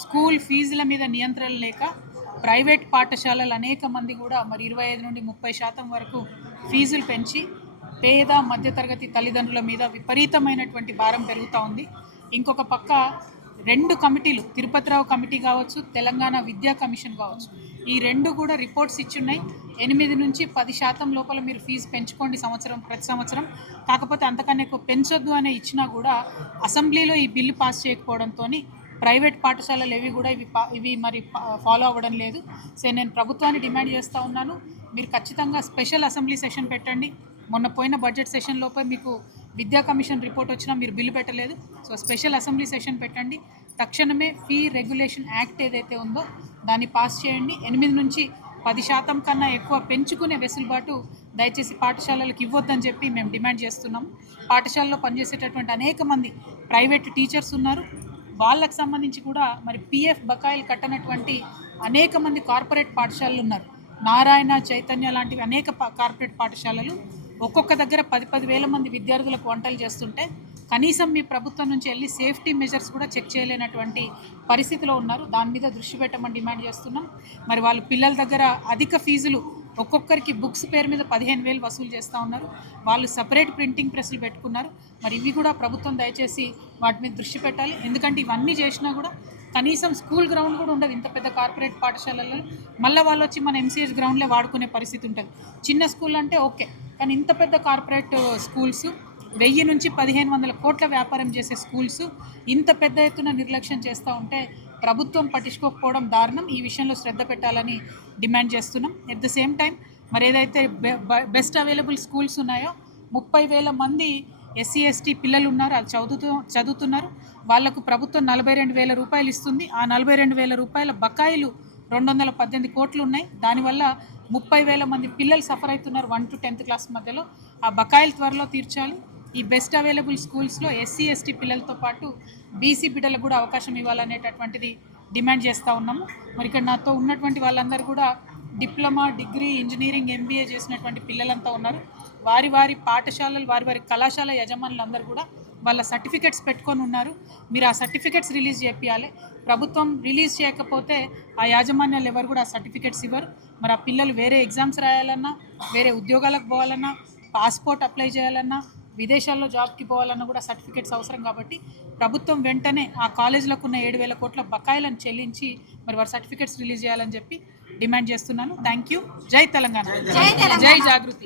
School ఫీజుల మీద నియంత్రణ లేక ప్రైవేట్ పాఠశాలలు అనేక మంది కూడా మరి 25 నుండి 30% వరకు ఫీజులు పెంచి పేద మధ్యతరగతి తల్లిదండ్రుల మీద విపరీతమైనటువంటి భారం పెరుగుతూ ఉంది. ఇంకొక పక్క 2 కమిటీలు, తిరుపతిరావు కమిటీ కావచ్చు, తెలంగాణ విద్యా కమిషన్ కావచ్చు, ఈ 2 కూడా రిపోర్ట్స్ ఇచ్చున్నాయి. 8 నుంచి 10% లోపల మీరు ఫీజు పెంచుకోండి ప్రతి సంవత్సరం, కాకపోతే అంతకన్నా ఎక్కువ పెంచొద్దు అనే ఇచ్చినా కూడా అసెంబ్లీలో ఈ బిల్లు పాస్ చేయకపోవడంతో ప్రైవేట్ పాఠశాలలు ఇవి మరి ఫాలో అవ్వడం లేదు. సో నేను ప్రభుత్వాన్ని డిమాండ్ చేస్తూ ఉన్నాను, మీరు ఖచ్చితంగా స్పెషల్ అసెంబ్లీ సెషన్ పెట్టండి. మొన్న పోయిన బడ్జెట్ సెషన్ లోపే మీకు విద్యా కమిషన్ రిపోర్ట్ వచ్చినా మీరు బిల్లు పెట్టలేదు. సో స్పెషల్ అసెంబ్లీ సెషన్ పెట్టండి, తక్షణమే ఫీ రెగ్యులేషన్ యాక్ట్ ఏదైతే ఉందో దాన్ని పాస్ చేయండి. 8 నుంచి 10% కన్నా ఎక్కువ పెంచుకునే వెసులుబాటు దయచేసి పాఠశాలలకు ఇవ్వొద్దని చెప్పి మేము డిమాండ్ చేస్తున్నాము. పాఠశాలలో పనిచేసేటటువంటి అనేక మంది ప్రైవేట్ టీచర్స్ ఉన్నారు, వాళ్ళకు సంబంధించి కూడా మరి పిఎఫ్ బకాయిలు కట్టనటువంటి అనేక మంది కార్పొరేట్ పాఠశాలలు ఉన్నారు. నారాయణ, చైతన్య లాంటివి అనేక కార్పొరేట్ పాఠశాలలు ఒక్కొక్క దగ్గర 10 వేల మంది విద్యార్థులకు వంటలు చేస్తుంటే కనీసం మీ ప్రభుత్వం నుంచి వెళ్ళి సేఫ్టీ మెజర్స్ కూడా చెక్ చేయలేనటువంటి పరిస్థితిలో ఉన్నారు. దాని మీద దృష్టి పెట్టమని డిమాండ్ చేస్తున్నాం. మరి వాళ్ళు పిల్లల దగ్గర అధిక ఫీజులు, ఒక్కొక్కరికి బుక్స్ పేరు మీద 15,000 వసూలు చేస్తూ ఉన్నారు. వాళ్ళు సపరేట్ ప్రింటింగ్ ప్రెస్లు పెట్టుకున్నారు. మరి ఇవి కూడా ప్రభుత్వం దయచేసి వాటి మీద దృష్టి పెట్టాలి. ఎందుకంటే ఇవన్నీ చేసినా కూడా కనీసం స్కూల్ గ్రౌండ్ కూడా ఉండదు ఇంత పెద్ద కార్పొరేట్ పాఠశాలల్లో. మళ్ళీ వాళ్ళు వచ్చి మన ఎంసీహెచ్ గ్రౌండ్లే వాడుకునే పరిస్థితి ఉంటుంది. చిన్న స్కూల్ అంటే ఓకే, కానీ ఇంత పెద్ద కార్పొరేట్ స్కూల్స్ 1000 నుంచి 1500 కోట్ల వ్యాపారం చేసే స్కూల్స్ ఇంత పెద్ద ఎత్తున నిర్లక్ష్యం చేస్తూ ఉంటే ప్రభుత్వం పట్టించుకోకపోవడం దారుణం. ఈ విషయంలో శ్రద్ధ పెట్టాలని డిమాండ్ చేస్తున్నాం. ఎట్ ద సేమ్ టైం మరి ఏదైతే బెస్ట్ అవైలబుల్ స్కూల్స్ ఉన్నాయో 30,000 మంది ఎస్సీ ఎస్టీ పిల్లలు ఉన్నారు, అది చదువుతున్నారు. వాళ్లకు ప్రభుత్వం 42,000 రూపాయలు ఇస్తుంది. ఆ 42,000 రూపాయల బకాయిలు 218 కోట్లు ఉన్నాయి. దానివల్ల 30,000 మంది పిల్లలు సఫర్ అవుతున్నారు 1 to 10th క్లాస్ మధ్యలో. ఆ బకాయిలు త్వరలో తీర్చాలి. ఈ బెస్ట్ అవైలబుల్ స్కూల్స్లో ఎస్సీ ఎస్టీ పిల్లలతో పాటు బీసీ బిడ్డలకు కూడా అవకాశం ఇవ్వాలనేటటువంటిది డిమాండ్ చేస్తూ ఉన్నాము. మరి ఇక్కడ నాతో ఉన్నటువంటి వాళ్ళందరూ కూడా డిప్లొమా, డిగ్రీ, ఇంజనీరింగ్, ఎంబీఏ చేసినటువంటి పిల్లలంతా ఉన్నారు. వారి పాఠశాలలు, వారి కళాశాల యజమానులందరూ కూడా వాళ్ళ సర్టిఫికెట్స్ పెట్టుకొని ఉన్నారు. మీరు ఆ సర్టిఫికెట్స్ రిలీజ్ చేయాలి. ప్రభుత్వం రిలీజ్ చేయకపోతే ఆ యాజమాన్యాలు ఎవరు కూడా ఆ సర్టిఫికెట్స్ ఇవ్వరు. మరి ఆ పిల్లలు వేరే ఎగ్జామ్స్ రాయాలన్నా, వేరే ఉద్యోగాలకు పోవాలన్నా, పాస్పోర్ట్ అప్లై చేయాలన్నా, విదేశాల్లో జాబ్కి పోవాలన్నా కూడా సర్టిఫికెట్స్ అవసరం. కాబట్టి ప్రభుత్వం వెంటనే ఆ కాలేజీలకు ఉన్న 7,000 కోట్ల బకాయిలను చెల్లించి మరి వారి సర్టిఫికెట్స్ రిలీజ్ చేయాలని చెప్పి డిమాండ్ చేస్తున్నాను. Thank you. జై తెలంగాణ, జై జాగృతి.